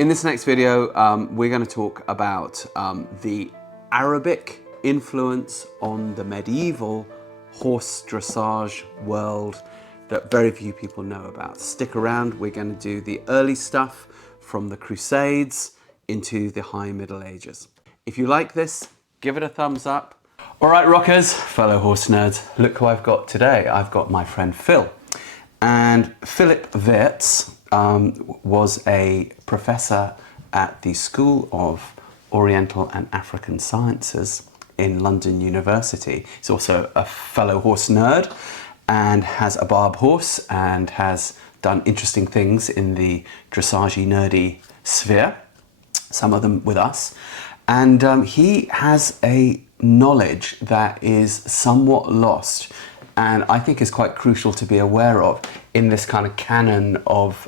In this next video, we're going to talk about the Arabic influence on the medieval horse dressage world that very few people know about. Stick around, we're going to do the early stuff from the Crusades into the High Middle Ages. If you like this, give it a thumbs up. All right, rockers, fellow horse nerds, look who I've got today. I've got my friend Phil. And Philip Wirtz was a professor at the School of Oriental and African Sciences in London University. He's also a fellow horse nerd and has a barb horse and has done interesting things in the dressage nerdy sphere, some of them with us. And he has a knowledge that is somewhat lost and I think is quite crucial to be aware of in this kind of canon of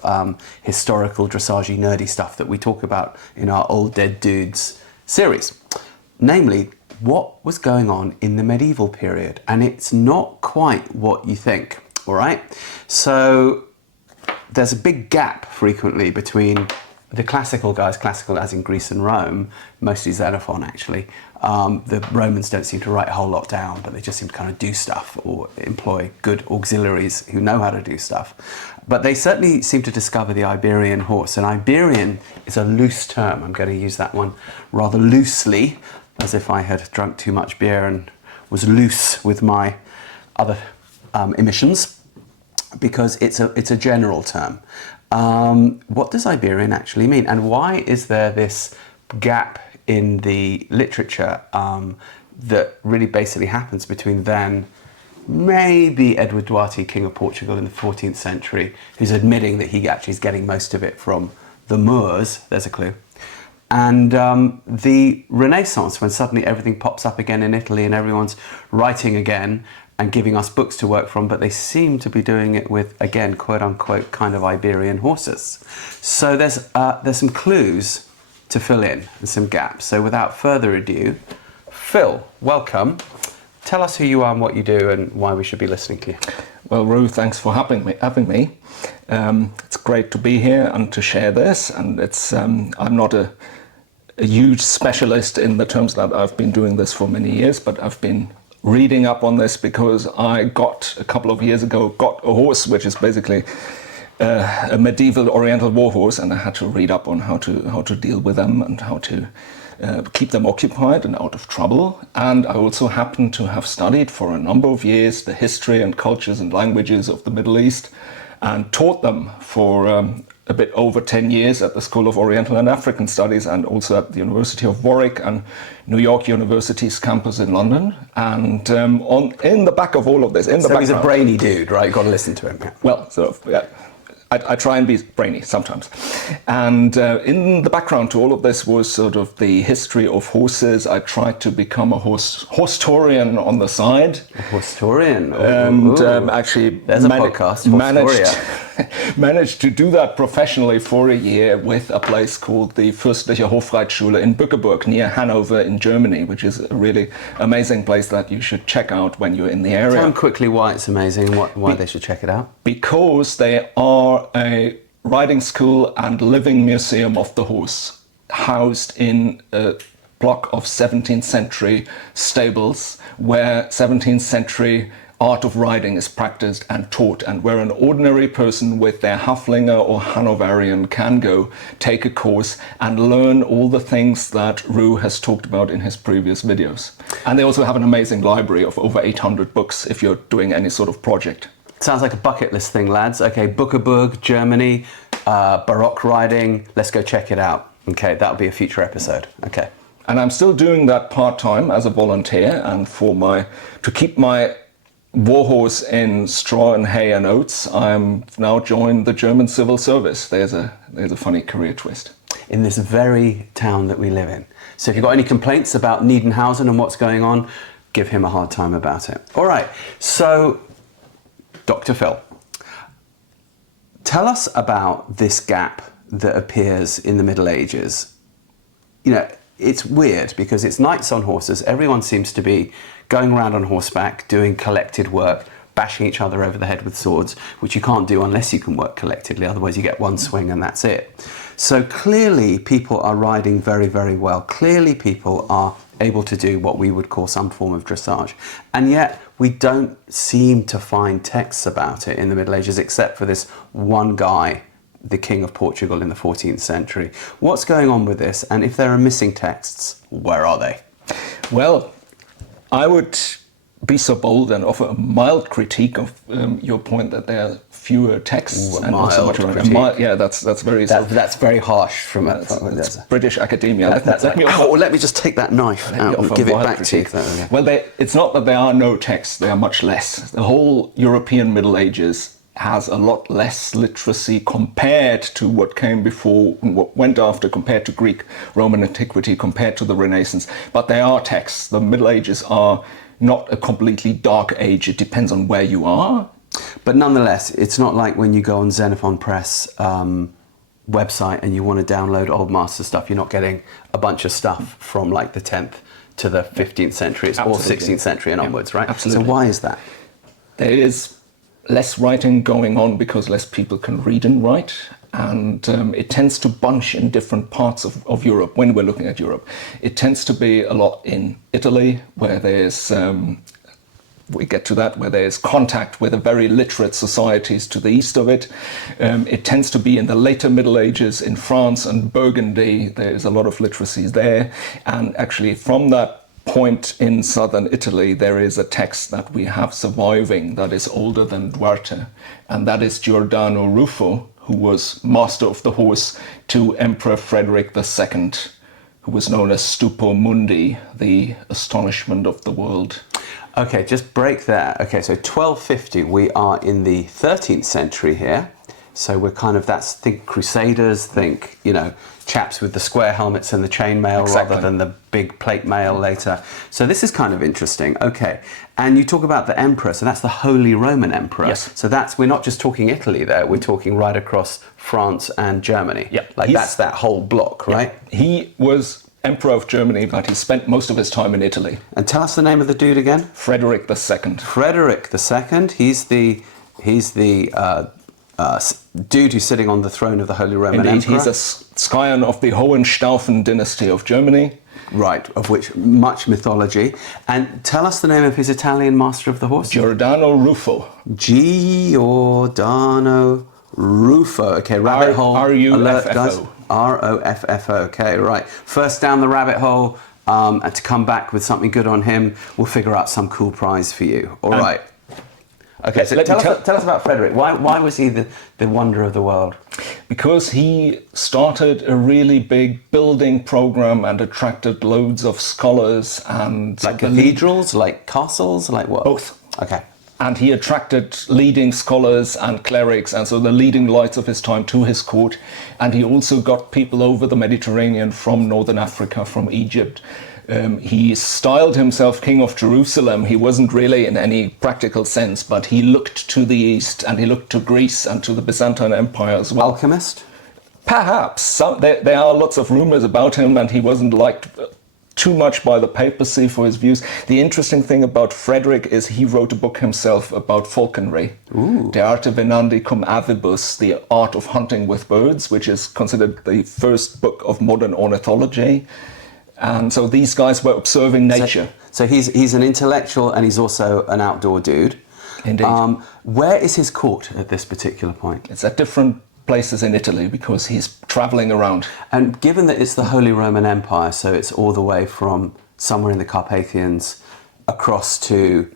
historical dressage nerdy stuff that we talk about in our Old Dead Dudes series. Namely, what was going on in the medieval period, and it's not quite what you think, all right? So there's a big gap frequently between the classical guys, classical as in Greece and Rome, mostly Xenophon actually. The Romans don't seem to write a whole lot down, but they just seem to kind of do stuff or employ good auxiliaries who know how to do stuff. But they certainly seem to discover the Iberian horse, and Iberian is a loose term. I'm going to use that one rather loosely, as if I had drunk too much beer and was loose with my other emissions, because it's a general term. What does Iberian actually mean, and why is there this gap in the literature that really basically happens between then maybe Edward Duarte, King of Portugal in the 14th century, who's admitting that he actually is getting most of it from the Moors, there's a clue, and the Renaissance, when suddenly everything pops up again in Italy and everyone's writing again and giving us books to work from, but they seem to be doing it with, again, quote-unquote, kind of Iberian horses. So there's some clues to fill in and some gaps. So without further ado, Phil, welcome. Tell us who you are and what you do and why we should be listening to you. Well, Ru, thanks for having me. It's great to be here and to share this. And it's I'm not a huge specialist in the terms that I've been doing this for many years, but I've been reading up on this because I a couple of years ago, got a horse, which is basically a medieval Oriental war horse, and I had to read up on how to deal with them and how to keep them occupied and out of trouble. And I also happen to have studied for a number of years the history and cultures and languages of the Middle East and taught them for a bit over 10 years at the School of Oriental and African Studies and also at the University of Warwick and New York University's campus in London. And in the back of all of this, So he's a brainy dude, right? You've got to listen to him. Yeah. Well, sort of, yeah. I try and be brainy sometimes. And in the background to all of this was sort of the history of horses. I tried to become a horsetorian on the side. A horsetorian? And actually there's a podcast, managed to do that professionally for a year with a place called the Fürstliche Hofreitschule in Bückeburg near Hanover in Germany, which is a really amazing place that you should check out when you're in the area. Tell them quickly why it's amazing and why they should check it out. Because they are a riding school and living museum of the horse, housed in a block of 17th century stables where 17th century art of riding is practiced and taught, and where an ordinary person with their Haflinger or Hanoverian can go take a course and learn all the things that Ru has talked about in his previous videos. And they also have an amazing library of over 800 books if you're doing any sort of project. Sounds like a bucket list thing, lads. Okay, Bückeburg, Germany, Baroque riding. Let's go check it out. Okay, that'll be a future episode. Okay. And I'm still doing that part-time as a volunteer, and to keep my warhorse in straw and hay and oats, I'm now joined the German civil service. There's a funny career twist. In this very town that we live in. So if you've got any complaints about Niedenhausen and what's going on, give him a hard time about it. All right, so Dr. Phil, tell us about this gap that appears in the Middle Ages. You know, it's weird because it's knights on horses. Everyone seems to be going around on horseback, doing collected work, bashing each other over the head with swords, which you can't do unless you can work collectedly. Otherwise you get one swing and that's it. So clearly people are riding very, very well. Clearly people are able to do what we would call some form of dressage. And yet we don't seem to find texts about it in the Middle Ages, except for this one guy, the King of Portugal in the 14th century. What's going on with this? And if there are missing texts, where are they? Well, I would be so bold and offer a mild critique of your point that there are fewer texts. Ooh, and not so much critique. Yeah, that's very... That's very harsh from that's British academia. Let me just take that knife out and give it back critique. To you. Well, it's not that there are no texts, there are much less. The whole European Middle Ages has a lot less literacy compared to what came before, what went after, compared to Greek, Roman antiquity, compared to the Renaissance. But there are texts. The Middle Ages are not a completely dark age. It depends on where you are. But nonetheless, it's not like when you go on Xenophon Press website and you want to download Old Master stuff, you're not getting a bunch of stuff from like the 10th to the 15th century. It's all 16th century and onwards, right? Absolutely. So why is that? There is less writing going on because less people can read and write. And it tends to bunch in different parts of Europe when we're looking at Europe. It tends to be a lot in Italy, where there's, we get to that, where there's contact with the very literate societies to the east of it. It tends to be in the later Middle Ages in France and Burgundy. There's a lot of literacy there. And actually from that point in southern Italy, there is a text that we have surviving that is older than Duarte, and that is Giordano Ruffo, who was master of the horse to Emperor Frederick II, who was known as Stupo Mundi, the astonishment of the world. Okay, just break there. Okay, so 1250, we are in the 13th century here. So we're kind of, think Crusaders, think, chaps with the square helmets and the chainmail rather than the big plate mail later. So this is kind of interesting. Okay, and you talk about the emperor, so that's the Holy Roman Emperor. Yes. So we're not just talking Italy there, we're talking right across France and Germany. Yep. That's that whole block, right? Yep. He was Emperor of Germany, but he spent most of his time in Italy. And tell us the name of the dude again. Frederick II. Frederick II, he's the dude who's sitting on the throne of the Holy Roman Emperor. He's a scion of the Hohenstaufen dynasty of Germany. Right, of which much mythology. And tell us the name of his Italian master of the horse. Giordano Ruffo. Giordano Ruffo. Okay, rabbit hole alert, guys. R-O-F-F-O. Okay, right. First down the rabbit hole, and to come back with something good on him, we'll figure out some cool prize for you. All right. Okay, so tell us about Frederick. Why was he the wonder of the world? Because he started a really big building program and attracted loads of scholars and... Like cathedrals, like castles, like what? Both. Okay. And he attracted leading scholars and clerics, and so the leading lights of his time, to his court. And he also got people over the Mediterranean from Northern Africa, from Egypt. He styled himself King of Jerusalem. He wasn't really in any practical sense, but he looked to the east, and he looked to Greece and to the Byzantine Empire as well. Alchemist? Perhaps. There are lots of rumors about him, and he wasn't liked too much by the papacy for his views. The interesting thing about Frederick is he wrote a book himself about falconry. De arte venandi cum avibus, the art of hunting with birds, which is considered the first book of modern ornithology. And so these guys were observing nature. So he's an intellectual and he's also an outdoor dude. Indeed. Where is his court at this particular point? It's at different places in Italy because he's traveling around. And given that it's the Holy Roman Empire, so it's all the way from somewhere in the Carpathians across to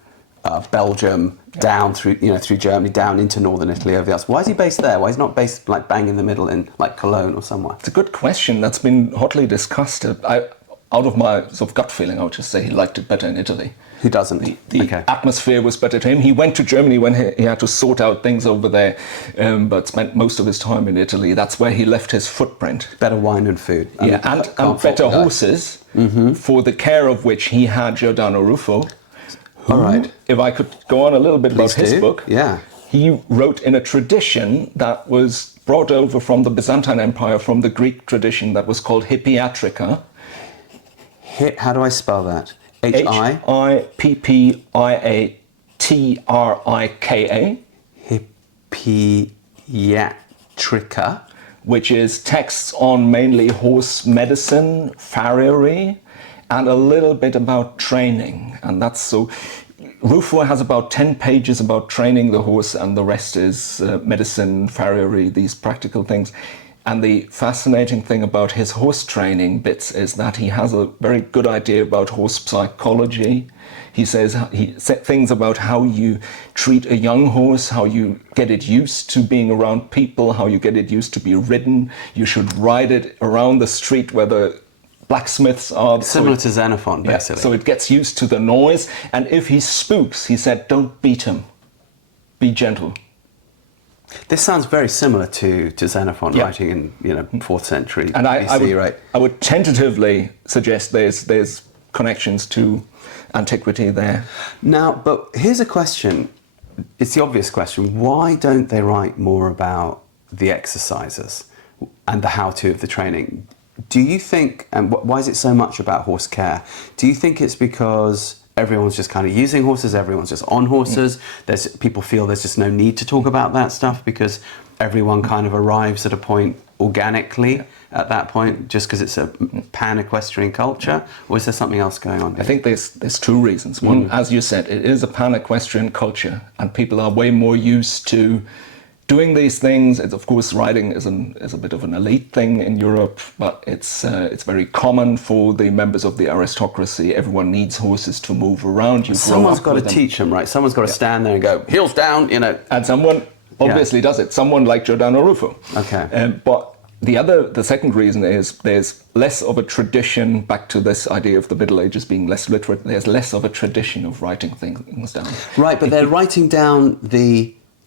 Belgium, down through Germany, down into northern Italy, over the Alps. Why is he based there? Why is he not based like bang in the middle in like Cologne or somewhere? It's a good question that's been hotly discussed. Out of my sort of gut feeling, I would just say he liked it better in Italy. Who doesn't? The atmosphere was better to him. He went to Germany when he had to sort out things over there, but spent most of his time in Italy. That's where he left his footprint. Better wine and food. And better horses, for the care of which he had Giordano Ruffo. All right. If I could go on a little bit about his book. Yeah. He wrote in a tradition that was brought over from the Byzantine Empire, from the Greek tradition that was called Hippiatrica. How do I spell that? Hippiatrika. Hippiatrica. which is texts on mainly horse medicine, farriery, and a little bit about training. And that's so. Ruffo has about 10 pages about training the horse, and the rest is medicine, farriery, these practical things. And the fascinating thing about his horse training bits is that he has a very good idea about horse psychology. He says things about how you treat a young horse, how you get it used to being around people, how you get it used to be ridden. You should ride it around the street where the blacksmiths are. Similar to Xenophon, basically. Yeah, so it gets used to the noise. And if he spooks, he said, don't beat him. Be gentle. This sounds very similar to Xenophon, Yeah. writing in 4th century And BC, right? I would tentatively suggest there's connections to antiquity there. Now, but here's a question. It's the obvious question. Why don't they write more about the exercises and the how-to of the training? Do you think, and why is it so much about horse care? Do you think it's because everyone's just kind of using horses, everyone's just on horses, people feel there's just no need to talk about that stuff because everyone kind of arrives at a point organically at that point just because it's a pan-equestrian culture, or is there something else going on here? I think there's two reasons. One, as you said, it is a pan-equestrian culture, and people are way more used to doing these things. It's, of course, riding is a bit of an elite thing in Europe, but it's very common for the members of the aristocracy. Everyone needs horses to move around. Someone's got to teach them, right? Someone's got to stand there and go, heels down, And someone obviously does it. Someone like Giordano Ruffo. Okay. But the second reason is there's less of a tradition, back to this idea of the Middle Ages being less literate, there's less of a tradition of writing things down. Right, but they're writing down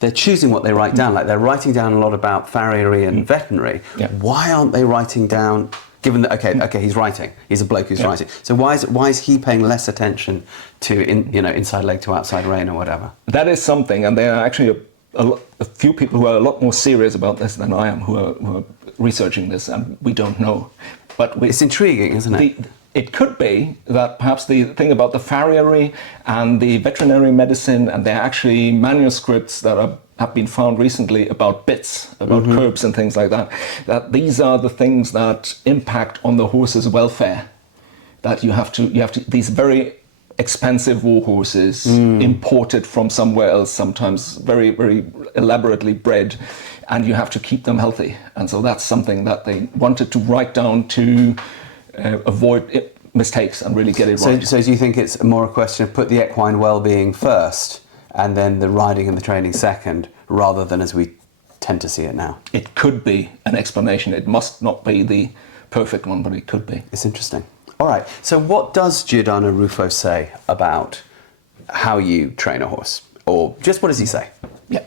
they're choosing what they write down. Like they're writing down a lot about farriery and veterinary. Yeah. Why aren't they writing down, given that, okay, he's writing, he's a bloke who's writing. So why is he paying less attention to, inside leg to outside rein or whatever? That is something, and there are actually a few people who are a lot more serious about this than I am, who are researching this, and we don't know. But it's intriguing, isn't it? It could be that perhaps the thing about the farriery and the veterinary medicine, and there are actually manuscripts that have been found recently about bits, about curbs and things like that, that these are the things that impact on the horse's welfare. That you have to these very expensive war horses imported from somewhere else, sometimes very, very elaborately bred, and you have to keep them healthy. And so that's something that they wanted to write down to avoid mistakes and really get it right. So do you think it's more a question of put the equine well-being first and then the riding and the training second, rather than as we tend to see it now? It could be an explanation. It must not be the perfect one, but it could be. It's interesting. All right, so what does Giordano Ruffo say about how you train a horse? Or just what does he say? Yeah,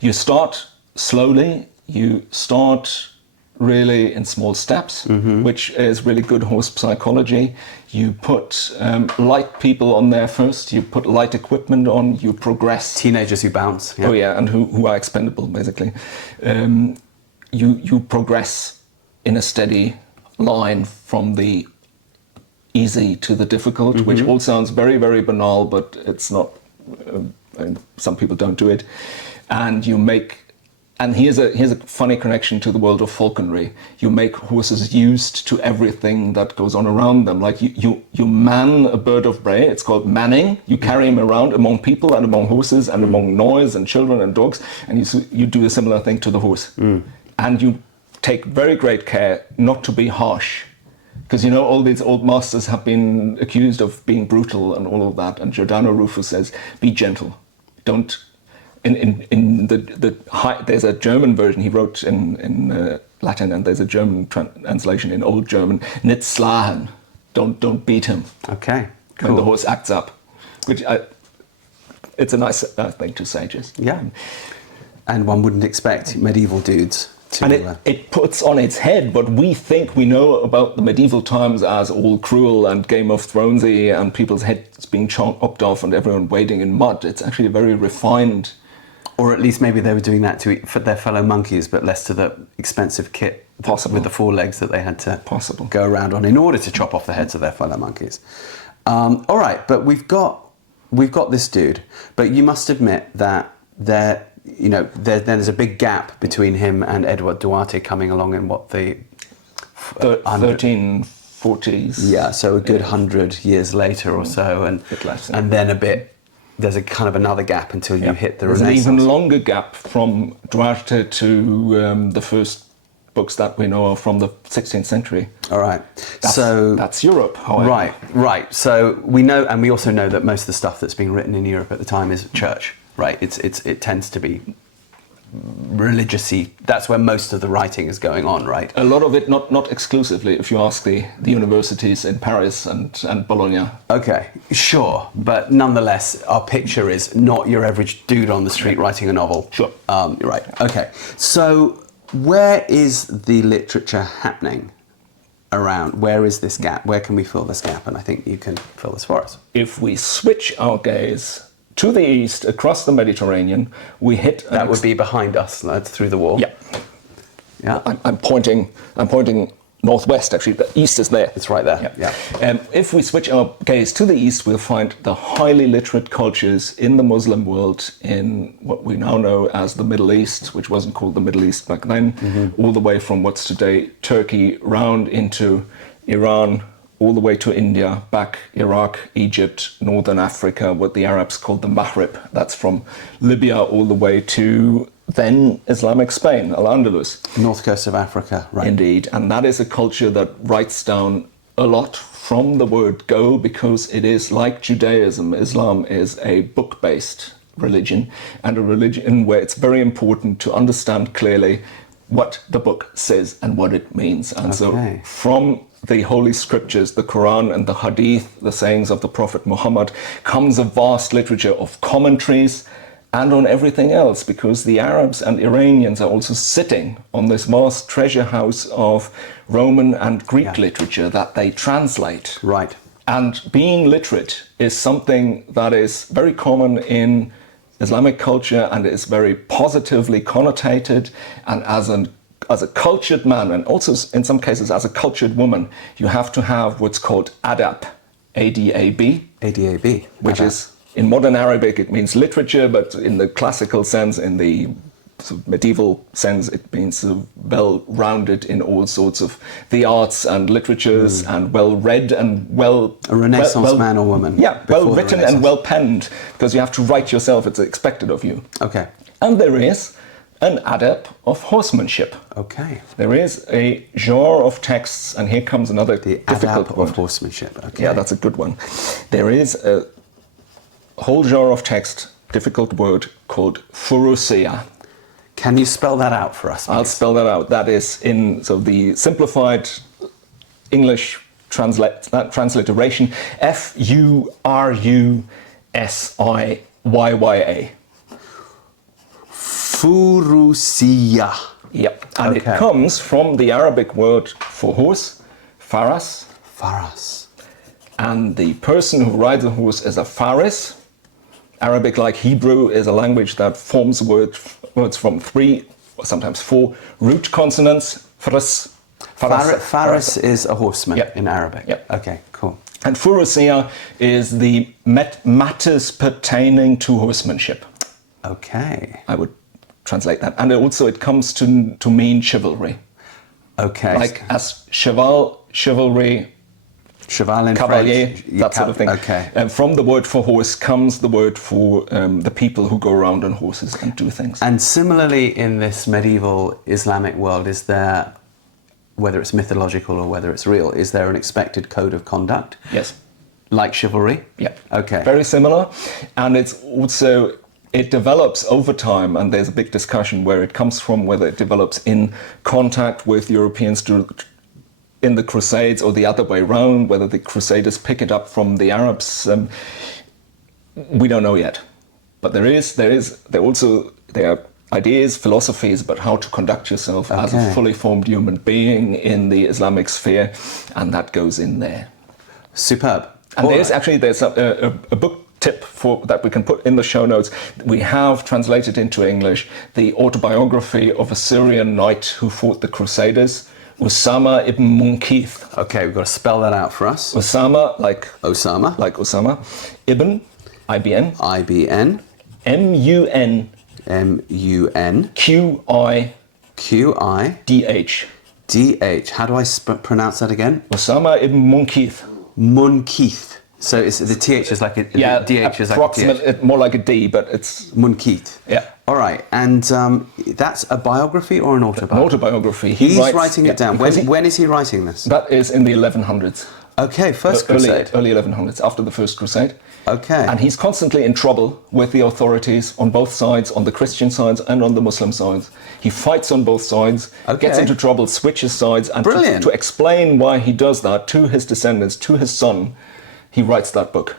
you start slowly, you start really in small steps, which is really good horse psychology. You put light people on there first, you put light equipment on, you progress. Teenagers who bounce. Oh yeah, and who are expendable, basically. You progress in a steady line from the easy to the difficult, which all sounds very, very banal, but it's not. Some people don't do it. And here's a funny connection to the world of falconry. You make horses used to everything that goes on around them. Like you man a bird of prey. It's called manning. You carry him around among people and among horses and among noise and children and dogs. And you do a similar thing to the horse. And you take very great care not to be harsh. Because all these old masters have been accused of being brutal and all of that. And Giordano Ruffo says, be gentle. Don't. There's a German version he wrote in Latin, and there's a German translation in Old German. Nicht schlagen, don't beat him. Okay, cool. When the horse acts up, which it's a nice thing to say, just. Yeah, and one wouldn't expect medieval dudes to. And it puts on its head what we think we know about the medieval times as all cruel and Game of Thronesy and people's heads being chopped off and everyone wading in mud. It's actually a very refined. Or at least maybe they were doing that for their fellow monkeys, but less to the expensive kit with the four legs that they had to go around on in order to chop off the heads of their fellow monkeys. All right, but we've got this dude, but you must admit that there's a big gap between him and Edward Duarte coming along in what the 1340s. Yeah, so a good 100 years later or so, and then there's a kind of another gap until you hit the There's Renaissance. an even longer gap from Duarte to the first books that we know of from the 16th century. All right. That's Europe, however. Right. So we know, and we also know that most of the stuff that's being written in Europe at the time is church, right? It tends to be religiously. That's where most of the writing is going on, right? A lot of it, not exclusively, if you ask the universities in Paris and Bologna. Okay, sure, but nonetheless, our picture is not your average dude on the street writing a novel. Sure. Right. Okay. So, where is the literature happening around? Where is this gap? Where can we fill this gap? And I think you can fill this for us. If we switch our gaze to the east, across the Mediterranean, we hit... That would be behind us, that's through the wall. Yeah. Yeah. I'm pointing northwest, actually. The east is there. It's right there. Yeah. If we switch our gaze to the east, we'll find the highly literate cultures in the Muslim world in what we now know as the Middle East, which wasn't called the Middle East back then, all the way from what's today Turkey round into Iran, all the way to India, back Iraq, Egypt, Northern Africa, what the Arabs called the Maghreb. That's from Libya all the way to then Islamic Spain, Al-Andalus. North coast of Africa, right. Indeed, and that is a culture that writes down a lot from the word go, because it is like Judaism. Islam is a book-based religion, and a religion where it's very important to understand clearly what the book says and what it means. And so from the Holy Scriptures, the Quran and the Hadith, the sayings of the Prophet Muhammad, comes a vast literature of commentaries and on everything else, because the Arabs and Iranians are also sitting on this vast treasure house of Roman and Greek literature that they translate. Right. And being literate is something that is very common in Islamic culture and is very positively connotated, and as a cultured man, and also in some cases as a cultured woman, you have to have what's called adab, A-D-A-B. A-D-A-B. Which is, in modern Arabic, it means literature, but in the classical sense, in the sort of medieval sense, it means well-rounded in all sorts of the arts and literatures, and well-read and a Renaissance man or woman. Yeah, well-written and well-penned, because you have to write yourself, it's expected of you. Okay. And there is an adab of horsemanship. Okay. There is a genre of texts, and here comes another difficult one. Of horsemanship. Okay. Yeah, that's a good one. There is a whole genre of text, difficult word, called Furusiyya. Can you spell that out for us, please? I'll spell that out. That is the simplified English transliteration, Furusiyya. Furusiyya. Yep. And it comes from the Arabic word for horse, faras. Faras. And the person who rides a horse is a faris. Arabic, like Hebrew, is a language that forms words from 3 or sometimes 4 root consonants. Faras. Faris is a horseman in Arabic. Yep. Okay, cool. And Furusiyya is the matters pertaining to horsemanship. Okay. I would translate that. And also it comes to mean chivalry. Okay. Like as chivalry, cheval in cavalier, French. that sort of thing. Okay. And from the word for horse comes the word for the people who go around on horses and do things. And similarly in this medieval Islamic world, is there, whether it's mythological or whether it's real, is there an expected code of conduct? Yes. Like chivalry? Yeah. Okay. Very similar. And it's also, it develops over time, and there's a big discussion where it comes from, whether it develops in contact with Europeans in the Crusades or the other way around, whether the Crusaders pick it up from the Arabs. We don't know yet. But there are ideas, philosophies about how to conduct yourself as a fully formed human being in the Islamic sphere, and that goes in there. Superb. And there's a book tip that we can put in the show notes. We have translated into English the autobiography of a Syrian knight who fought the Crusaders, Usama ibn Munqidh. Okay, we've got to spell that out for us. Usama, like Osama. Ibn, I-B-N. I-B-N. M-U-N-Q-I-D-H. M-U-N. Q-I-D-H. Q-I-D-H. How do I pronounce that again? Usama ibn Munqidh. Munqidh. So it's, the TH is like a... Yeah, DH is like approximate, a TH. more like a D, but it's... Munqidh. Yeah. All right. And that's a biography or an autobiography? An autobiography. He's writing it down. When is he writing this? That is in the 1100s. Okay, First Crusade. Early 1100s, after the First Crusade. Okay. And he's constantly in trouble with the authorities on both sides, on the Christian sides and on the Muslim sides. He fights on both sides, gets into trouble, switches sides, and to explain why he does that to his descendants, to his son, he writes that book.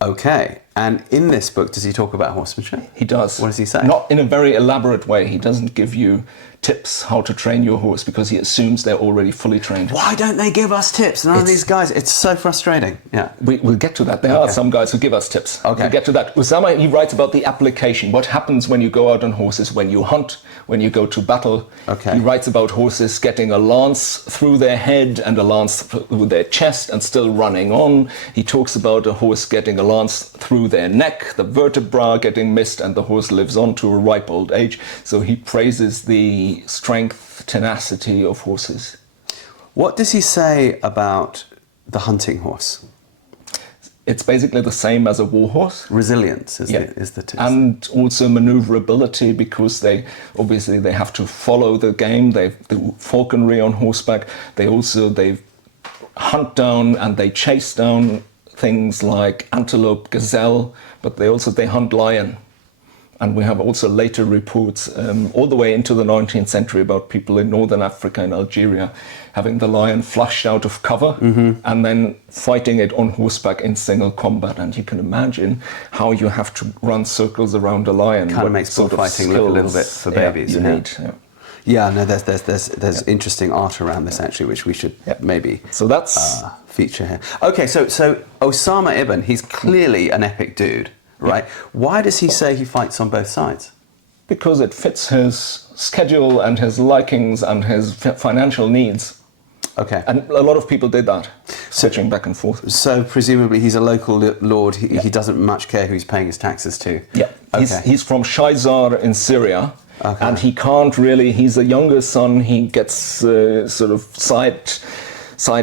Okay. And in this book, does he talk about horsemanship? He does. What does he say? Not in a very elaborate way. He doesn't give you tips how to train your horse because he assumes they're already fully trained. Why don't they give us tips? None of these guys. It's so frustrating. Yeah. We'll get to that. There are some guys who give us tips. Okay. We'll get to that. Usama, he writes about the application. What happens when you go out on horses, when you hunt, when you go to battle. Okay. He writes about horses getting a lance through their head and a lance through their chest and still running on. He talks about a horse getting a lance through their neck, the vertebra getting missed, and the horse lives on to a ripe old age. So he praises the strength, tenacity of horses. What does he say about the hunting horse? It's basically the same as a war horse. Resilience is the tip. And also maneuverability, because they have to follow the game. They do falconry on horseback. They hunt down and they chase down things like antelope, gazelle, but they hunt lion. And we have also later reports all the way into the 19th century about people in northern Africa and Algeria having the lion flushed out of cover and then fighting it on horseback in single combat. And you can imagine how you have to run circles around a lion. Kind of makes bullfighting look a little bit for babies. No, there's interesting art around this actually, which we should maybe feature here. Okay, so Usama ibn, he's clearly an epic dude. Right. Why does he say he fights on both sides? Because it fits his schedule and his likings and his financial needs. Okay. And a lot of people did that, switching back and forth. So presumably he's a local lord. He doesn't much care who he's paying his taxes to. Yeah. Okay. He's from Shaizar in Syria. Okay. And he can't really, he's a younger son. He gets sort of side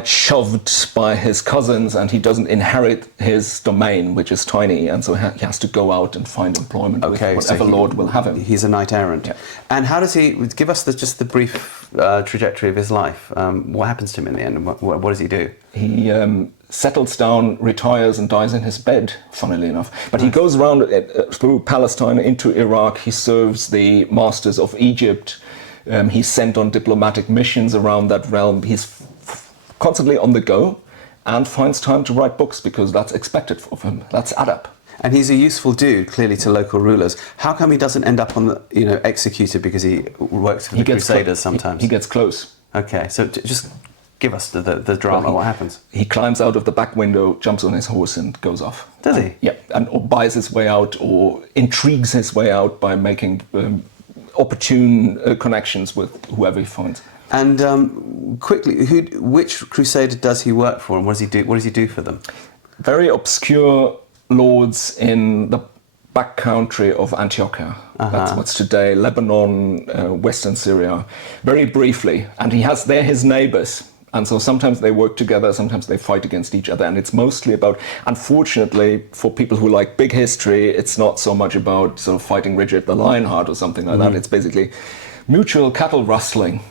shoved by his cousins, and he doesn't inherit his domain, which is tiny, and so he has to go out and find employment with whatever lord will have him. He's a knight-errant. Yeah. And how does he, give us just the brief trajectory of his life. What happens to him in the end, and what does he do? He settles down, retires, and dies in his bed, funnily enough. But he goes around through Palestine into Iraq. He serves the masters of Egypt. He's sent on diplomatic missions around that realm. He's constantly on the go, and finds time to write books because that's expected of him. That's adab. And he's a useful dude, clearly, to local rulers. How come he doesn't end up on the, executed because he works for the Crusaders sometimes? He gets close. Okay, so just give us the drama. What happens? He climbs out of the back window, jumps on his horse, and goes off. Does he? Yeah, or buys his way out, or intrigues his way out by making opportune connections with whoever he finds. And quickly, which Crusader does he work for, and what does he do? What does he do for them? Very obscure lords in the back country of Antiochia. That's what's today Lebanon, Western Syria. Very briefly, and they're his neighbors. And so sometimes they work together, sometimes they fight against each other. And it's mostly about, unfortunately, for people who like big history, it's not so much about sort of fighting Richard the Lionheart or something like that. It's basically mutual cattle rustling.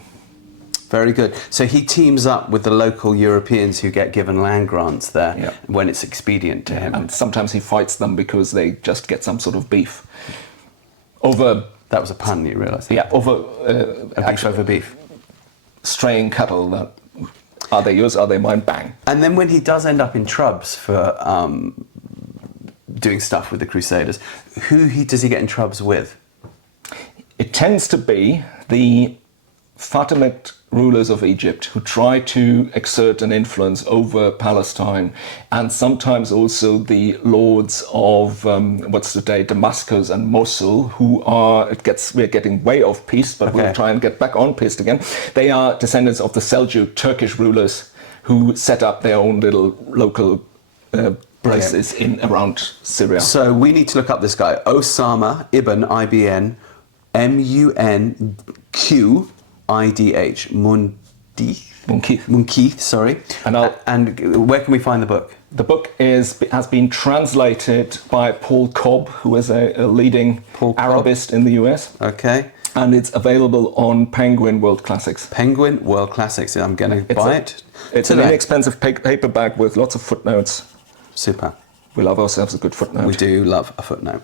Very good. So he teams up with the local Europeans who get given land grants there when it's expedient to him. And sometimes he fights them because they just get some sort of beef. Over... That was a pun, you realise? Yeah, over... over beef. Straying cattle that... Are they yours? Are they mine? Bang. And then when he does end up in trubs for doing stuff with the Crusaders, who does he get in trubs with? It tends to be the Fatimid rulers of Egypt who try to exert an influence over Palestine, and sometimes also the lords of what's today Damascus and Mosul, who we're getting way off piste, but we'll try and get back on piste again. They are descendants of the Seljuk Turkish rulers who set up their own little local places in around Syria. So we need to look up this guy, Usama ibn Ibn Munqidh, Munqidh, sorry. And where can we find the book? The book has been translated by Paul Cobb, who is a leading Arabist in the US. Okay. And it's available on Penguin World Classics. Penguin World Classics. I'm going to buy it. It's an inexpensive paperback with lots of footnotes. Super. We love ourselves a good footnote. We do love a footnote.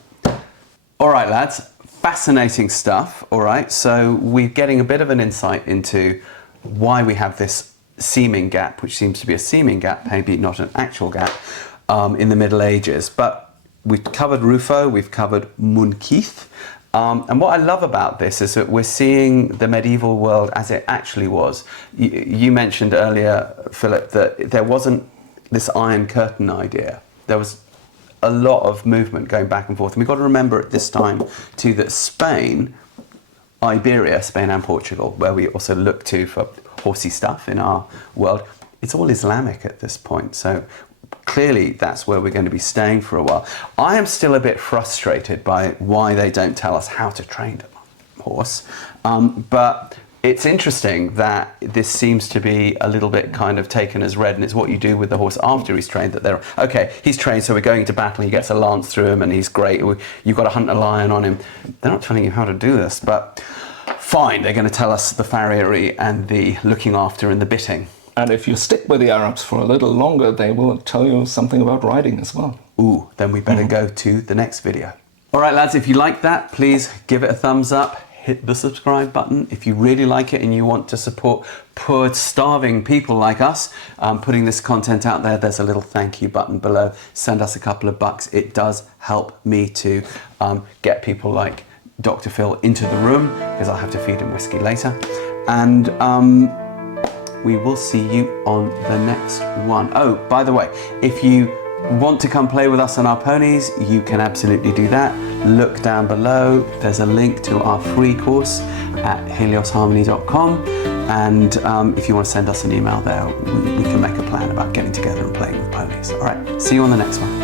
All right, lads. Fascinating stuff. All right. So we're getting a bit of an insight into why we have this seeming gap, which seems to be a seeming gap, maybe not an actual gap, in the Middle Ages. But we've covered Ruffo, we've covered Munqidh. And what I love about this is that we're seeing the medieval world as it actually was. You mentioned earlier, Philip, that there wasn't this Iron Curtain idea. There was a lot of movement going back and forth. And we've got to remember at this time, too, that Spain, Iberia, Spain and Portugal, where we also look to for horsey stuff in our world, it's all Islamic at this point. So clearly that's where we're going to be staying for a while. I am still a bit frustrated by why they don't tell us how to train a horse. But it's interesting that this seems to be a little bit kind of taken as read, and it's what you do with the horse after he's trained, that they're, okay, he's trained, so we're going into battle, he gets a lance through him and he's great, you've got to hunt a lion on him. They're not telling you how to do this, but fine, they're going to tell us the farriery and the looking after and the bitting. And if you stick with the Arabs for a little longer, they will tell you something about riding as well. Ooh, then we better go to the next video. All right, lads, if you like that, please give it a thumbs up. Hit the subscribe button. If you really like it and you want to support poor, starving people like us, putting this content out there, there's a little thank you button below. Send us a couple of bucks. It does help me to get people like Dr. Phil into the room, because I'll have to feed him whiskey later. And we will see you on the next one. Oh, by the way, if you want to come play with us on our ponies, you can absolutely do that. Look down below. There's a link to our free course at heliosharmony.com. And if you want to send us an email there, we can make a plan about getting together and playing with ponies. All right, see you on the next one.